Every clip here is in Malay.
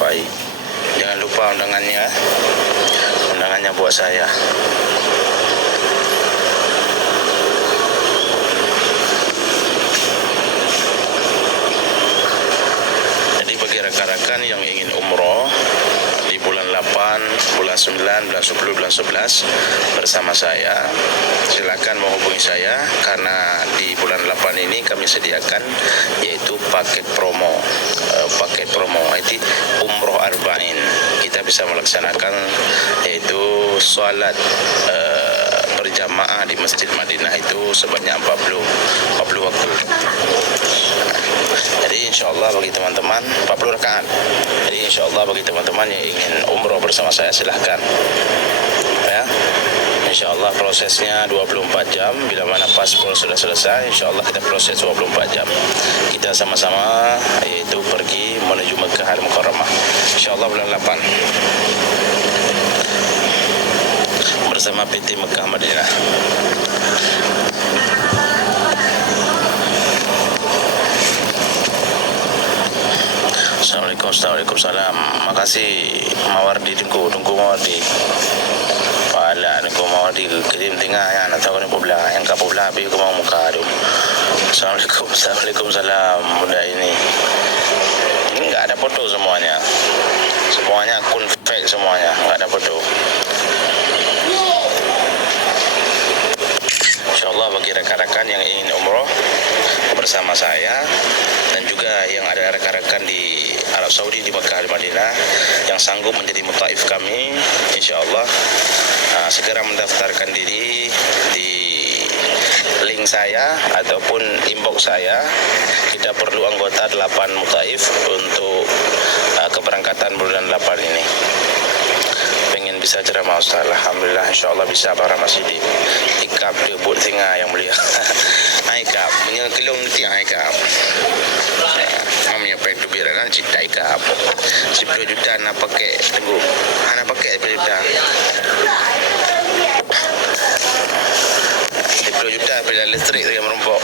Rafai. Jangan lupa undangannya buat saya. Jadi bagi rekan-rekan yang ingin umroh di bulan 8, bulan 9, bulan 10, bulan 11 bersama saya, silakan menghubungi saya karena di bulan 8 ini kami sediakan yaitu paket promo itu umroh arba'in. Kita bisa melaksanakan yaitu salat berjamaah di Masjid Madinah itu sebanyak 40 waktu. Jadi insyaAllah bagi teman-teman 40 rakaat. Jadi insyaAllah bagi teman-teman yang ingin umroh bersama saya silahkan ya. InsyaAllah prosesnya 24 jam. Bila mana paspor sudah selesai, insyaAllah kita proses 24 jam. Kita sama-sama yaitu pergi menuju Mekah Al-Mukarramah insyaAllah bulan 8 bersama PT Mekah Madinah. Assalamualaikum. Waalaikumsalam. Makasih Mawardi, tunggu Mawardi. Pala ko Mawardi kirim tengah ya, nak tahu ni pula yang kau pula habis kau mau muka tu. Assalamualaikum salam. Bunda ini enggak ada foto semuanya akun fake semuanya, enggak ada foto. InsyaAllah bagi rekan-rekan yang ingin umroh bersama saya dan juga yang ada rekan-rekan di Arab Saudi, di Mekah, di Madinah yang sanggup menjadi mutaif kami, insyaAllah segera mendaftarkan diri di link saya ataupun inbox saya. Kita perlu anggota 8 mutaif untuk keberangkatan bulan 8 ini. Pengen bisa ceramah Ustaz, alhamdulillah insyaAllah bisa para masjid ikap dia buat singa yang mulia. Ikap punya kelong nanti ikap mamanya pek tu biar nak cita ikap 10 juta nak pakai tunggu nak pakai 10 juta 10 juta bila listrik dengan merompok.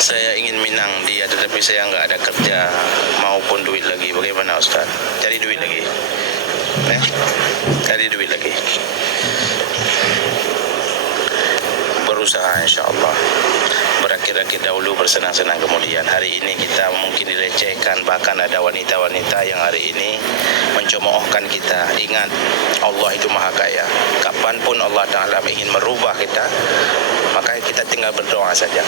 Saya ingin minang dia tetapi saya enggak ada kerja maupun duit lagi. Bagaimana Ustaz? Cari duit lagi. Cari duit lagi. Berusaha insyaAllah. Berakir-akir dahulu, bersenang-senang kemudian. Hari ini kita mungkin dilecehkan, bahkan ada wanita-wanita yang hari ini mencemoohkan kita. Ingat, Allah itu maha kaya. Kapanpun Allah Ta'ala ingin merubah kita, maka kita tinggal berdoa saja.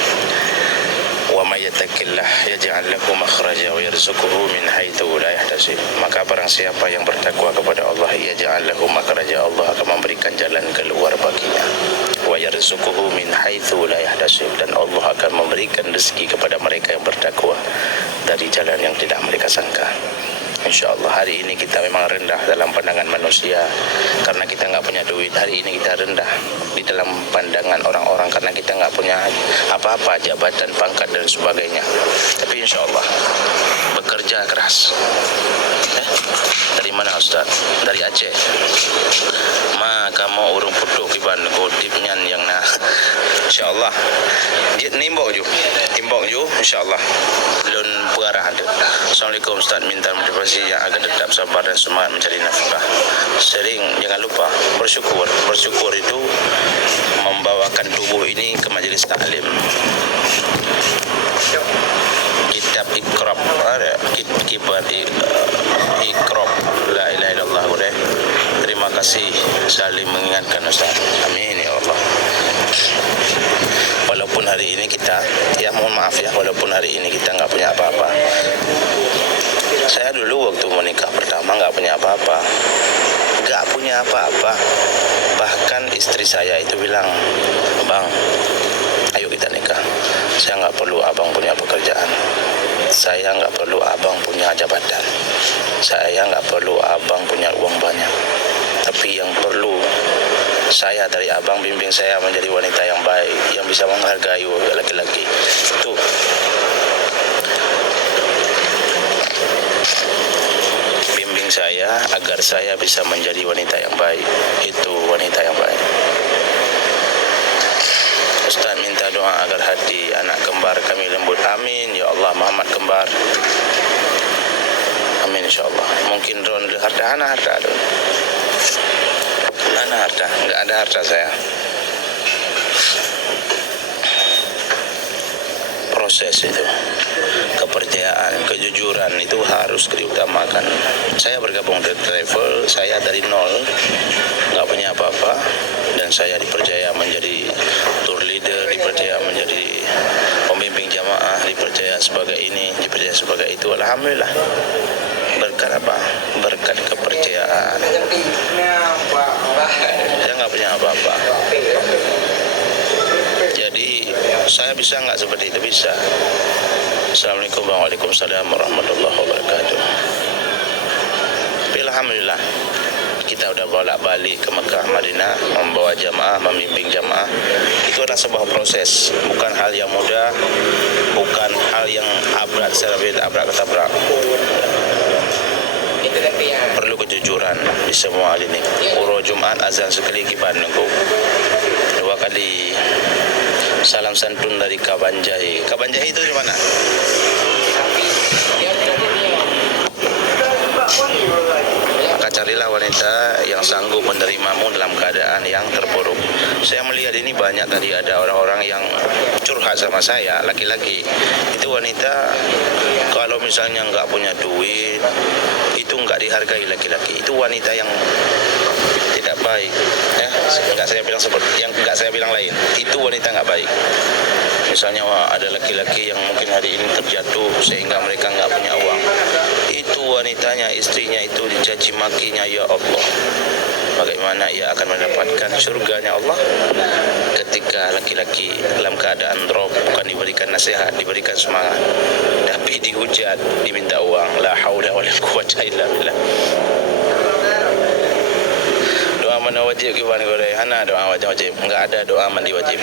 Wa may yattaqillah yaj'al lahu makhraja wa yarzuquhu min haitsu la yahtasib. Maka barang siapa yang bertakwa kepada Allah, yaj'al lahu makhraja, Allah akan memberikan jalan keluar baginya. Wa yarzuquhu min haitsu la yahtasib, dan Allah akan memberikan rezeki kepada mereka yang bertakwa dari jalan yang tidak mereka sangka. InsyaAllah hari ini kita memang rendah dalam pandangan manusia karena kita enggak punya duit. Hari ini kita rendah di dalam pandangan orang-orang karena kita enggak punya apa-apa, jabatan, pangkat dan sebagainya. Tapi insyaAllah bekerja keras. Dari mana Ustaz? Dari Aceh. Maka mau urung putuk iban gotipnya yang na. InsyaAllah. Nimbok ju insyaAllah. Lun puarah ada. Assalamualaikum Ustaz, minta motivasi yang agar tetap sabar dan semangat mencari nafkah. Sering jangan lupa bersyukur. Bersyukur itu membawakan tubuh ini ke majlis taklim. Kitab Iqrab ada kitab Iqrab la ilaha illallah. Terima kasih saling mengingatkan Ustaz. Amin ya Allah. Walaupun hari ini kita mohon maaf ya, walaupun hari ini kita enggak punya apa-apa. Saya dulu waktu menikah pertama enggak punya apa-apa. Bahkan istri saya itu bilang, "Bang, ayo kita nikah. Saya enggak perlu abang punya pekerjaan. Saya enggak perlu abang punya jabatan. Saya enggak perlu abang punya uang banyak. Tapi yang perlu saya dari abang, bimbing saya menjadi wanita yang baik, yang bisa menghargai laki-laki." Itu bimbing saya agar saya bisa menjadi wanita yang baik. Itu wanita yang baik. Ustaz minta doa agar hati anak kembar kami lembut. Amin ya Allah. Muhammad kembar. Amin insyaallah. Mungkin drone harta ana harta tu. Ana harta, enggak ada harta saya. Proses itu, kepercayaan, kejujuran itu harus diutamakan. Saya bergabung di travel, saya dari nol, nggak punya apa-apa, dan saya dipercaya menjadi tour leader, dipercaya menjadi pembimbing jamaah, dipercaya sebagai ini, dipercaya sebagai itu. Alhamdulillah. Berkat apa? Berkat kepercayaan. Saya nggak punya apa-apa. Jadi saya bisa nggak seperti itu? Bisa. Assalamualaikum warahmatullahi wabarakatuh. Alhamdulillah, kita udah bolak-balik ke Mekah, Madinah, membawa jamaah, membimbing jamaah. Itu adalah sebuah proses, bukan hal yang mudah, bukan hal yang abrak ketabrak. Perlu kejujuran di semua ini. Uro Jumat azan sekali kiban nunggu. 2 kali salam santun dari Kabanjai. Kabanjai itu di mana? Maka carilah wanita yang sanggup menerimamu dalam keadaan yang terpuruk. Saya melihat ini banyak tadi ada orang-orang yang curhat sama saya, laki-laki. Itu wanita kalau misalnya nggak punya duit, itu nggak dihargai laki-laki. Itu wanita yang tidak baik, ya. Nggak saya bilang seperti yang nggak saya bilang lain. Itu wanita nggak baik. Misalnya ada laki-laki yang mungkin hari ini terjatuh sehingga mereka nggak punya uang. Itu wanitanya, istrinya itu dicaci makinya, ya Allah. Bagaimana ia akan mendapatkan surganya Allah ketika laki-laki dalam keadaan drop, bukan diberikan nasihat, diberikan semangat, tapi dihujat, diminta uang. La haula wala quwwata illa billah. Doa mandi wajib gimana gore? Hana doa wajib. Enggak ada doa mandi wajib.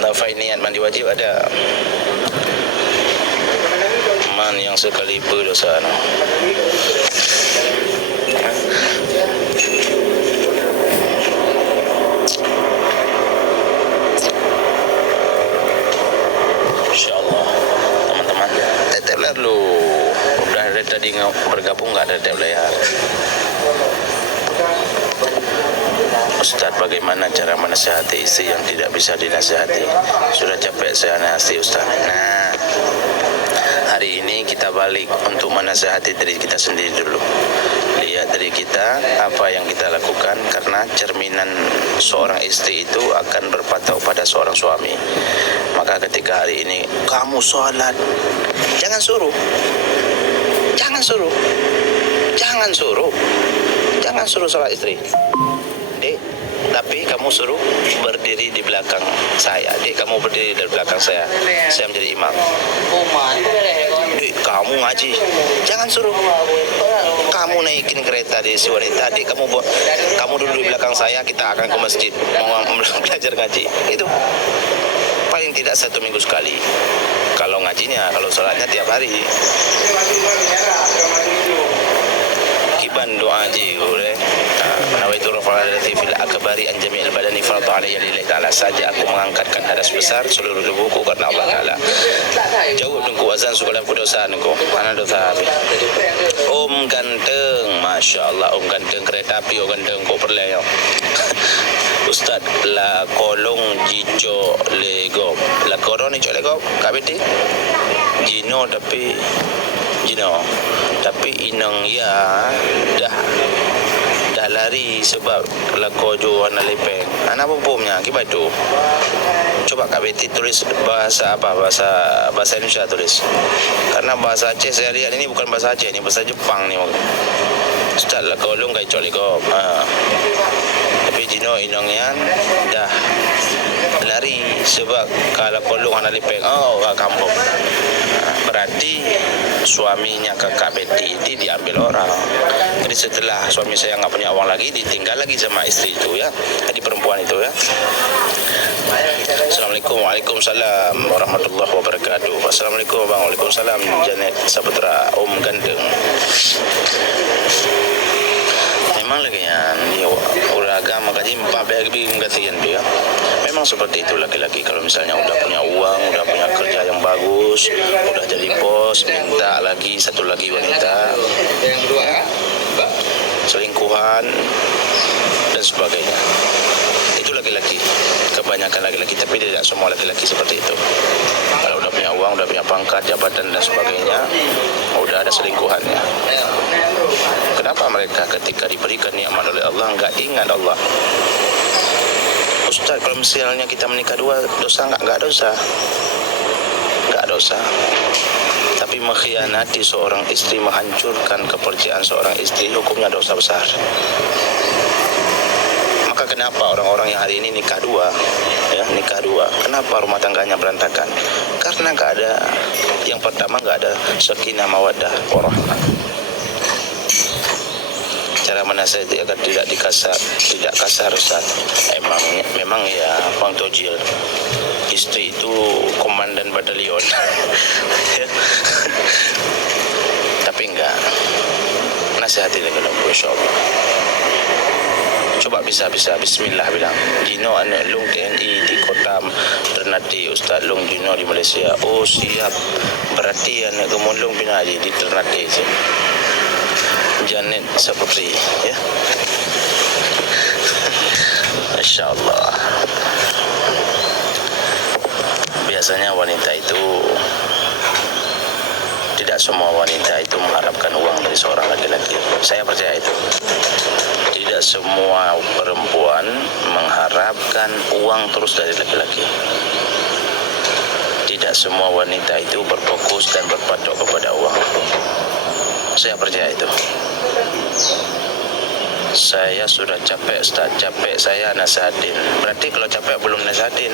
Lafai niat mandi wajib ada. Man yang sekali berdosa no. InsyaAllah teman-teman, tetep layar lu. Udah dari tadi bergabung nggak ada tetep layar. Ustaz, bagaimana cara menasihati istri yang tidak bisa dinasihati? Sudah capek saya nasihati Ustaz. Nah, hari ini kita balik untuk menasihati diri kita sendiri dulu. Lihat diri kita, apa yang kita lakukan, karena cerminan seorang istri itu akan berpatok pada seorang suami. Maka ketika hari ini kamu sholat, jangan suruh sholat istri. Dek, tapi kamu suruh berdiri di belakang saya. Dek, kamu berdiri di belakang saya menjadi imam. Dek, kamu ngaji, jangan suruh. Kamu naikin kereta di si wanita. Dek, kamu duduk di belakang saya, kita akan ke masjid mau belajar ngaji. Itu paling tidak 1 minggu sekali. Kalau ngajinya, kalau sholatnya tiap hari. Kiban doa aja boleh. Nawaitu rafa'alati fil akbari an jami'il badani faradu alayya lillahi ta'ala. Saja aku mengangkatkan hadas besar seluruh tubuhku karena Allah Ta'ala. Jauh dengku azan sekolah dosa nengku. Mana dosa api? Om ganteng, Masya Allah. Om ganteng kereta api, om ganteng kau perlayan. Ustaz, la kolong jico lego. La kolong jico lego, Kak Beti? Jino tapi inang ya dah lari sebab lakojo ana lepeng. Ana pumpumnya kibat tu. Coba Kak Beti tulis bahasa apa? Bahasa Indonesia tulis. Karena bahasa Aceh saya lihat ini bukan bahasa Aceh, ini bahasa Jepang ni. Ustaz la kolong kai coli ko. Tapi jino inang yan dah lari sebab kalau kolong ana lepeng. Oh, kampung. Berarti suaminya Kak Beti itu diambil orang. Jadi setelah suami saya nggak punya uang lagi, ditinggal lagi sama istri itu ya, di perempuan itu ya. Assalamualaikum. Waalaikumsalam warahmatullahi wabarakatuh. Assalamualaikum bang. Waalaikumsalam Janet Saputra Om Gandeng. Memang lagi ya, ura agama kaji empat bingung kasihan dia. Memang seperti itu laki-laki, kalau misalnya udah punya uang, udah punya kerja yang bagus, udah jadi bos, minta lagi satu lagi wanita, selingkuhan dan sebagainya. Itu laki-laki, kebanyakan laki-laki, tapi tidak semua laki-laki seperti itu. Kalau udah punya uang, udah punya pangkat, jabatan dan sebagainya, udah ada selingkuhannya. Kenapa mereka ketika diberikan nikmat oleh Allah enggak ingat Allah? Ustaz, kalau misalnya kita menikah dua, dosa enggak dosa. Enggak dosa. Tapi mengkhianati seorang istri, menghancurkan kepercayaan seorang istri, hukumnya dosa besar. Maka kenapa orang-orang yang hari ini nikah dua, kenapa rumah tangganya berantakan? Karena enggak ada, yang pertama enggak ada sakinah mawaddah warahmah. Cara menasihati agar tidak kasar Ustaz. Memang ya Bang Tojil, istri itu komandan batalion. Tapi enggak, nasihati dengan lembut, insyaallah. Coba bisa bismillah bilang, Jino anak Long TNI di kota Ternate, Ustaz Long Jino di Malaysia. Oh siap, berarti anak Gemulung Binali di Ternate je. Janet Saputri, ya. InsyaAllah. Biasanya wanita itu, tidak semua wanita itu mengharapkan uang dari seorang laki-laki. Saya percaya itu. Tidak semua perempuan mengharapkan uang terus dari laki-laki. Tidak semua wanita itu berfokus dan berpatok kepada uang. Saya percaya itu. Saya sudah capek, Ustaz. Capek saya nasihatin. Berarti kalau capek belum nasihatin,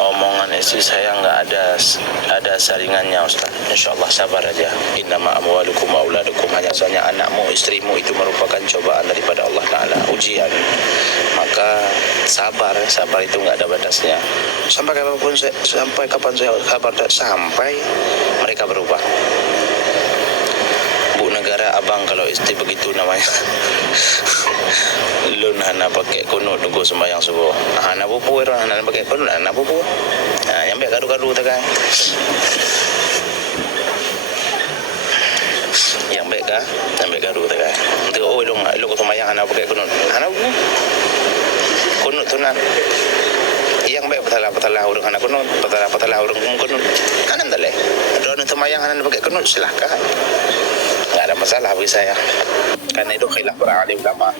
omongan istri saya enggak ada saringannya, Ustaz. InsyaAllah sabar aja. Innama amwalukum wa auladukum, hanya saja anakmu, istrimu itu merupakan cobaan daripada Allah Ta'ala, ujian. Maka sabar itu enggak ada batasnya. Sampai kapan saya sabar? Sampai mereka berubah. Bu negara abang kalau istri begitu namanya. Lun hana pakai kunut tunggu sembahyang subuh. Hana pupu orang hana pakai kunut, hana pupu. Yang baik gaduh-gaduh tak kan. Yang baik kah? Yang baik gaduh tak kan. Tu oh lu sembahyang hana pakai kunut. Hana pupu. Kunut tunan. Yang baik patalah urang hana kunut, patalah urang kunut. Kanan tak leh. Doa sembahyang hana pakai kunut silakan. Tak ada masalah bagi saya, karena itu khilaf para alim ulama.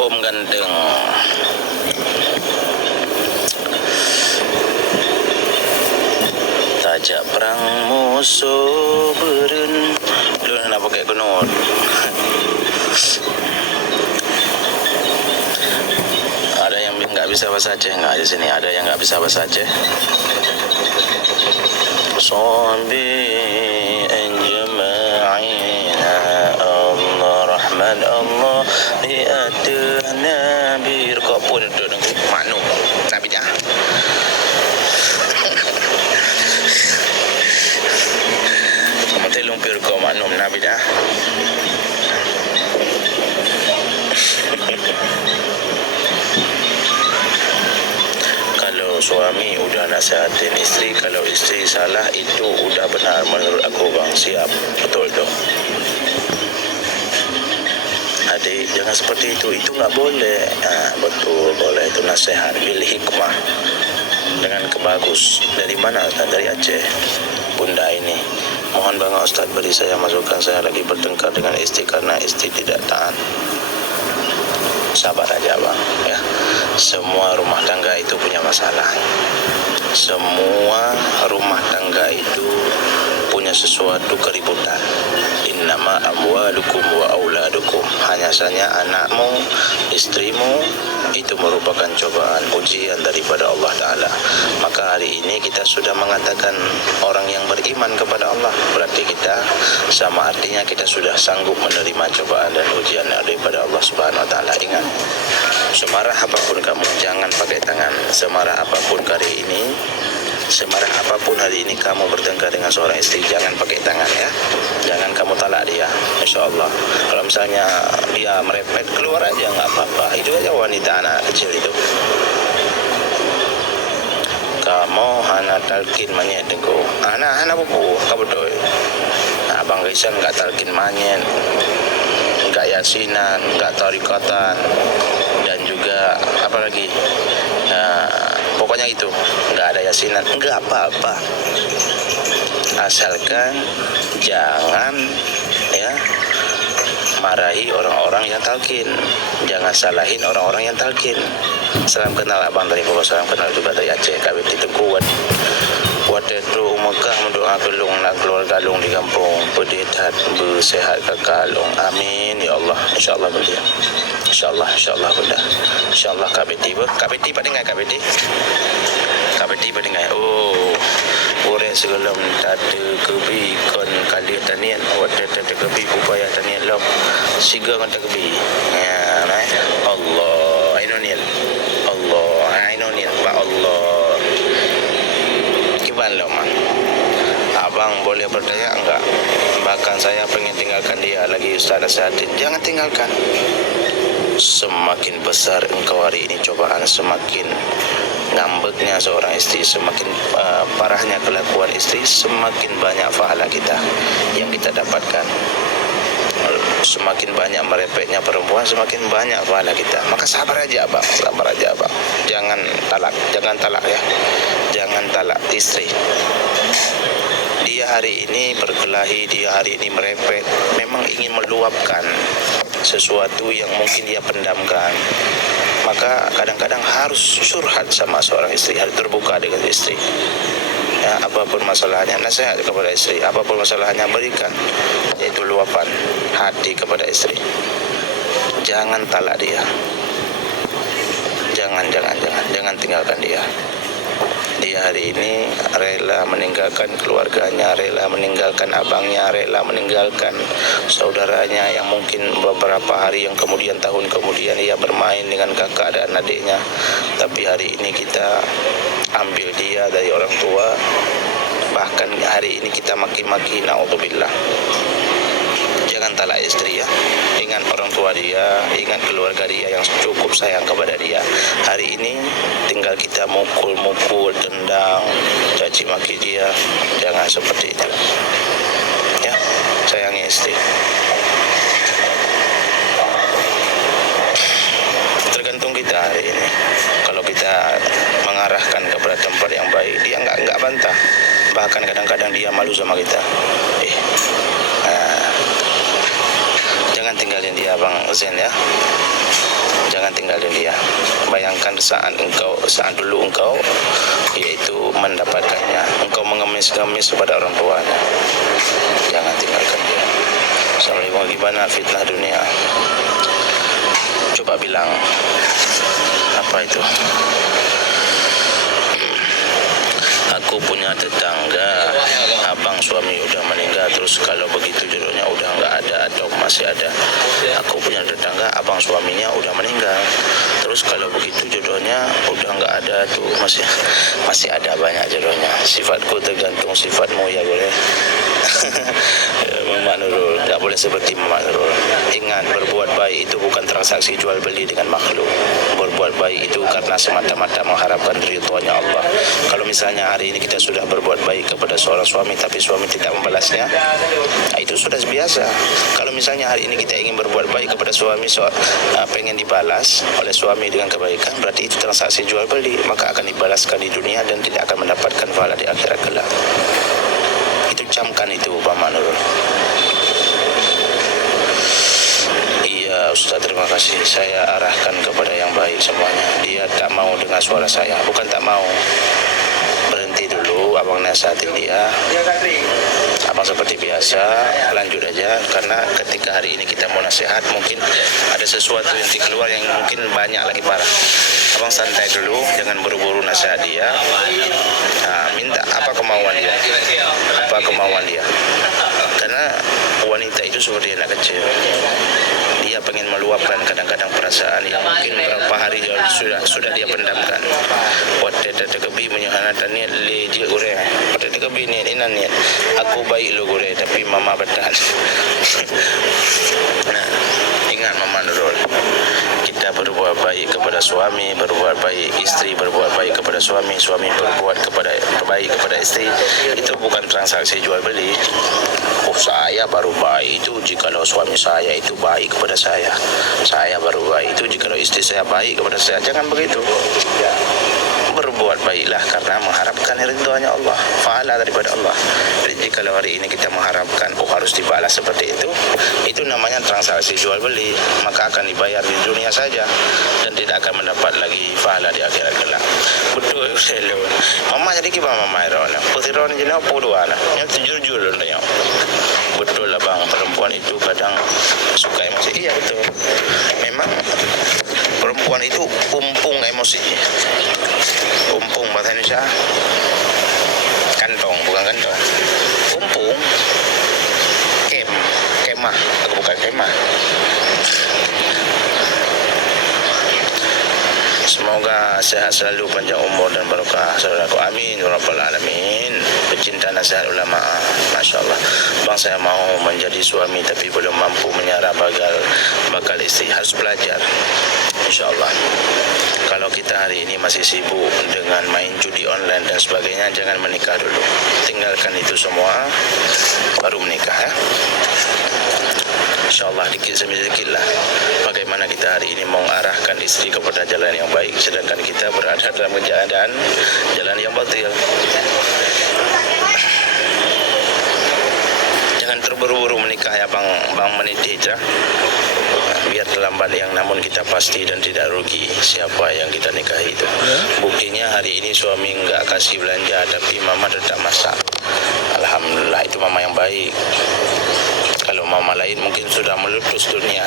Om gandeng, tajak perang musuh beren. Lu nak pakai kunut. Ada yang enggak bisa bahasa Aceh enggak di sini? Ada yang enggak bisa bahasa Aceh? Sabi anjama'ina Allah Rahman Allah li'atuh Nabi. Kau pun duduk maklum Nabi dah. Lumpir kau maklum Nabi dah. Kalau suami udah nasihatin istri, kalau istri salah itu udah benar menurut aku bang. Siap, betul tu. Adik jangan seperti itu nggak boleh. Betul boleh, itu nasihat bil hikmah dengan kebagus. Dari mana? Dari Aceh. Bunda ini, mohon banget Ustaz beri saya masukan, saya lagi bertengkar dengan istri karena istri tidak taat. Sabar aja bang, ya. Semua rumah tangga itu punya masalah. Semua rumah tangga itu punya sesuatu keributan. Innama amwalukum wa auladukum, hanya saja anakmu, istrimu itu merupakan cobaan, ujian daripada Allah Ta'ala. Maka hari ini kita sudah mengatakan orang yang beriman kepada Allah, berarti kita sama artinya kita sudah sanggup menerima cobaan dan ujian daripada Allah Subhanahu Wa Ta'ala. Ingat, semarah apapun kamu jangan pakai tangan. Semarah apapun hari ini, semarah apapun hari ini kamu bertengkar dengan seorang istri, jangan pakai tangan ya. Jangan kamu talak dia, insya-Allah. Kalau misalnya dia merepet, keluar aja nggak apa-apa. Itu aja wanita anak kecil itu. Kamu anak talkin manyet dengku. Anak buku, kamu doi. Abang Rizal nggak talkin manyet, nggak yasinan, nggak tarikatan, dan juga apa lagi? Pokoknya itu nggak ada yasinan, nggak apa-apa. Asalkan jangan ya marahi orang-orang yang talkin, jangan salahin orang-orang yang talkin. Salam kenal abang dari Pokok, salam kenal juga dari Aceh, kami di Tengkuat. Waktu Mekah mendoa gelung nak keluar galung di kampung, berdedat bersehat kekalung. Amin ya Allah. InsyaAllah boleh. InsyaAllah boleh. InsyaAllah KBT pada dengar KBT pada dengar. Oh, orang segala tada kebi kon kali tanian, waktu tada kebi upaya tanian lo siga kan tak kebi. Ya, nah Allah, ainonial. Pak Allah. Gimana lo mah? Abang boleh berdaya enggak? Bahkan saya pengen tinggalkan dia lagi, Ustaz nasihatin. Jangan tinggalkan. Semakin besar engkau hari ini cobaan, semakin ngambeknya seorang istri, semakin parahnya kelakuan istri, semakin banyak pahala kita yang kita dapatkan. Semakin banyak merepeknya perempuan, semakin banyak pahala kita. Maka sabar aja abang. Jangan talak ya. Jangan talak istri. Dia hari ini berkelahi, dia hari ini merepek, memang ingin meluapkan sesuatu yang mungkin dia pendamkan. Maka kadang-kadang harus curhat sama seorang istri, harus terbuka dengan istri. Ya, apapun masalahnya, nasihat kepada istri, apapun masalahnya berikan, yaitu luapan hati kepada istri. Jangan talak dia. Jangan tinggalkan dia. Dia hari ini rela meninggalkan keluarganya, rela meninggalkan abangnya, rela meninggalkan saudaranya yang mungkin beberapa hari yang kemudian, tahun kemudian ia bermain dengan kakak dan adiknya. Tapi hari ini kita ambil dia dari orang tua, bahkan hari ini kita maki-maki, na'udzubillah. Jangan talak istri ya. Ingat orang tua dia, ingat keluarga dia yang cukup sayang kepada dia. Hari ini tinggal kita mukul, tendang, caci maki dia. Jangan seperti itu. Ya, sayangi istri. Tergantung kita hari ini. Kalau kita mengarahkan kepada tempat yang baik, dia enggak bantah. Bahkan kadang-kadang dia malu sama kita. Jangan tinggalin dia Bang Zen ya. Jangan tinggalin dia. Bayangkan saat dulu engkau yaitu mendapatkannya, engkau mengemis-ngemis kepada orang tuanya. Jangan tinggalkan dia. Assalamualaikum, gimana fitnah dunia? Coba bilang apa itu? Aku punya tetangga, abang suami udah meninggal, terus kalau begitu jodohnya udah nggak ada atau masih ada. Aku punya tetangga, abang suaminya udah meninggal, terus kalau begitu jodohnya udah nggak ada tuh, masih ada banyak jodohnya. Sifatku tergantung sifatmu ya boleh. Mamak Nurul, nggak boleh seperti Mamak Nurul. Ingat, berbuat baik itu bukan transaksi jual beli dengan makhluk. Berbuat baik itu karena semata-mata mengharapkan ridhonya Allah. Kalau misalnya hari ini kita sudah berbuat baik kepada seorang suami tapi suami tidak membalasnya, itu sudah biasa. Kalau misalnya hari ini kita ingin berbuat baik kepada suami, pengen dibalas oleh suami dengan kebaikan, berarti itu transaksi jual beli, maka akan dibalaskan di dunia dan tidak akan mendapatkan pahala di akhirat kelak. Itu camkan itu Pak Manurul. Iya Ustaz, terima kasih. Saya arahkan kepada yang baik semuanya. Dia tak mau dengar suara saya. Bukan tak mau. Berhenti dulu, abang nasihatin dia. Abang seperti biasa, lanjut aja. Karena ketika hari ini kita mau nasihat, mungkin ada sesuatu yang keluar yang mungkin banyak lagi parah. Abang santai dulu, jangan buru-buru nasihat dia. Minta apa kemauan dia, karena wanita itu seperti anak kecil. Dia pengen meluapkan kadang-kadang perasaan yang mungkin beberapa hari sudah dia pendamkan. Waktu kebi menyuhanatan ni leje ure. Waktu kebi ni inan ni aku baik lo ure tapi mama bertahan. Nah, ingat Mama Nurul, kita berbuat baik kepada suami, berbuat baik isteri, berbuat baik kepada suami, suami berbuat baik kepada isteri. Itu bukan transaksi jual beli. Saya baru baik itu jikalau suami saya itu baik kepada saya. Saya baru baik itu jikalau isteri saya baik kepada saya. Jangan begitu. Berbuat baiklah karena mengharapkan ridhonya Allah, pahala daripada Allah. Jadi kalau hari ini kita mengharapkan harus dibalas seperti itu namanya transaksi jual beli, maka akan dibayar di dunia saja dan tidak akan mendapat lagi pahala di akhirat kelak. Betul selo. Mama jadi kiba mama Iron. Putiron jenis apa dua lah. Yang jujur tanya. Betul lah bang, perempuan itu kadang suka emosi. Iya betul. Memang perempuan itu umpung emosi. Umpung bahasa Indonesia kantong, bukan kantong. Umpung kemah, bukan kemah. Semoga sehat selalu, panjang umur dan barokah saudaraku. Amin ya rabbal alamin. Pecinta nasihat ulama, masya-Allah. Bang, saya mau menjadi suami tapi belum mampu menyara bakal istri. Harus belajar, insya-Allah. Kalau kita hari ini masih sibuk dengan main judi online dan sebagainya, jangan menikah dulu. Tinggalkan itu semua, baru menikah ya. InsyaAllah dikit demi sedikit lah. Bagaimana kita hari ini mengarahkan istri kepada jalan yang baik, sedangkan kita berada dalam keadaan jalan yang batil. Jangan terburu-buru menikah ya bang meniti ya. Biar terlambat yang namun kita pasti dan tidak rugi siapa yang kita nikahi itu. Buktinya hari ini suami enggak kasih belanja tapi mama tetap masak. Alhamdulillah, itu mama yang baik. Kalau mama lain mungkin sudah meletus dunia.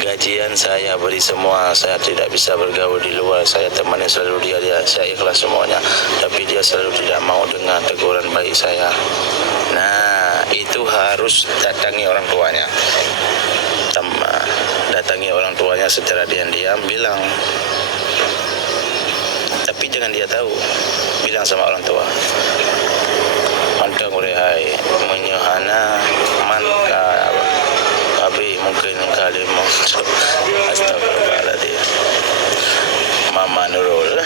Gajian saya beri semua, saya tidak bisa bergaul di luar, saya temani selalu dia, saya ikhlas semuanya, tapi dia selalu tidak mau dengar teguran baik saya. Nah, itu harus datangi orang tuanya. Datangi orang tuanya secara diam-diam, bilang. Tapi jangan dia tahu, bilang sama orang tua. Mantap urehai menyuhana manka abi mungkin kali mau astagfirullahaladzim. Mama Nurul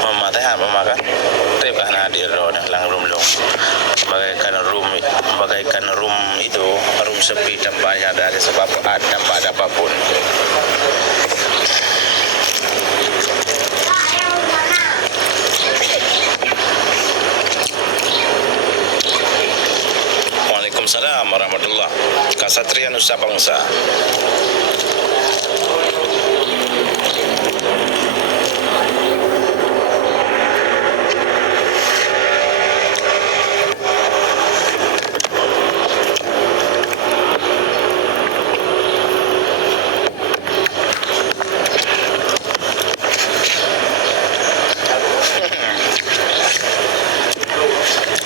mama tehat mama kan tepah nadir roh lang room bagaikan room itu room sepi tanpa ada sebab tanpa ada apapun. Waalaikumsalam warahmatullah. Kasatria Nusa Bangsa.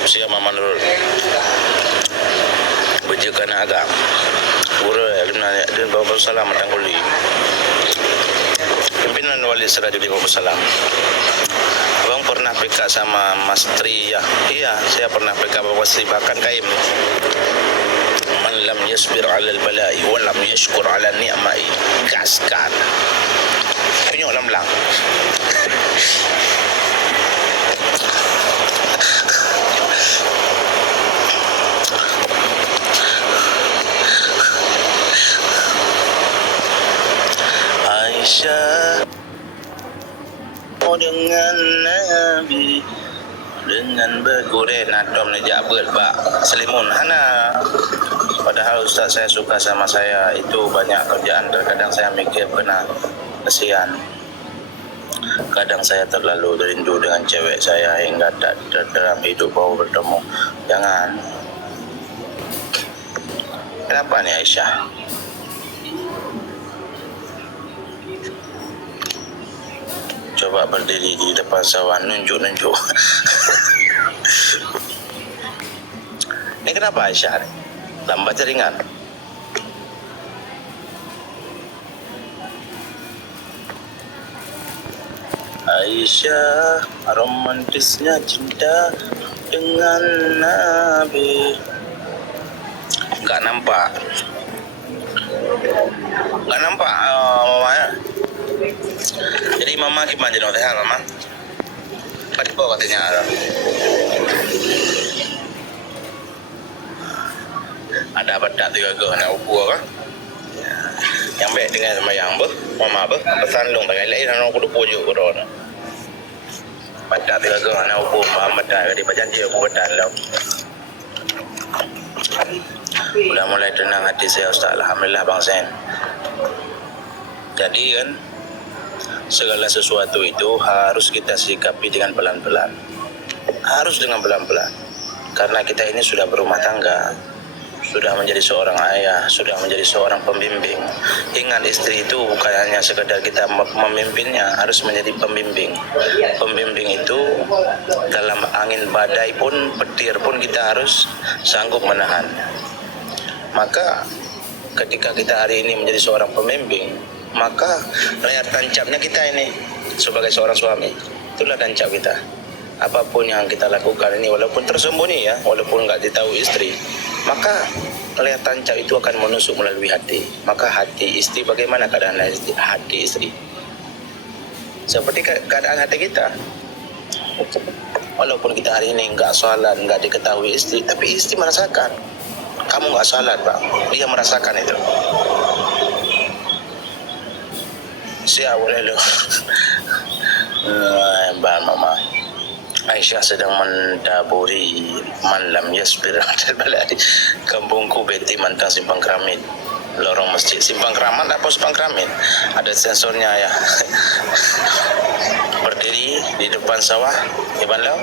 Siapa Mama Nurul? Bejakan agam. Urus dan Bapak Salam Tangguli. Pimpinan Wali Serajudi Bapak Salam. Abang pernah PK sama Mas Tri ya? Iya, saya pernah PK Bapak Sri bahkan kaim. Man lam yasbir 'alal bala'i wa lam yashkur 'ala ni'mai. Gaskan. Penyok lam-lam. Aisyah dengan Nabi dengan berguren atom nejak berbak selimun hana. Padahal ustaz saya suka sama saya, itu banyak kerjaan. Terkadang saya mikir kena kesian. Kadang saya terlalu rindu dengan cewek saya hingga tak dalam hidup baru bertemu. Jangan. Kenapa nih Aisyah? Coba berdiri di depan sawah, nunjuk-nunjuk. Ini kenapa Aisyah? Lambat jaringan. Aisyah, romantisnya cinta dengan Nabi. Enggak nampak. Enggak nampak mama ya. Jadi mama gimana jadi hotel mama? Tadi bawa katanya ada bedak tu juga nak ukur kan? Yang baik dengan sembahyang ber, mama ber, bersandung tak lain nak aku ukur je orang. Bedak tu juga nak ukur mama bedak di berjanji aku bedak lah. Sudah mulai tenang hati saya Ustaz, alhamdulillah Bang Zain. Jadi kan segala sesuatu itu harus kita sikapi dengan pelan-pelan. Harus dengan pelan-pelan. Karena kita ini sudah berumah tangga, sudah menjadi seorang ayah, sudah menjadi seorang pembimbing. Ingat, istri itu bukan hanya sekedar kita memimpinnya, harus menjadi pembimbing. Pembimbing itu dalam angin badai pun, petir pun kita harus sanggup menahan. Maka ketika kita hari ini menjadi seorang pembimbing, maka layar tancapnya kita ini sebagai seorang suami, itulah tancap kita. Apapun yang kita lakukan ini, walaupun tersembunyi ya, walaupun enggak ditahu istri, maka layar tancap itu akan menusuk melalui hati. Maka hati istri, bagaimana keadaan hati istri? Seperti keadaan hati kita. Walaupun kita hari ini enggak salat, enggak diketahui istri, tapi istri merasakan. Kamu enggak salat, Pak. Dia merasakan itu. Siap boleh lu. Mbak Mama. Aisyah sedang mendaburi malam yasbir dan baladi. Kampungku beti mantang Simpang Keramin. Lorong masjid Simpang Keramat apa Simpang Keramin? Ada sensornya ya. Berdiri di depan sawah di Balau.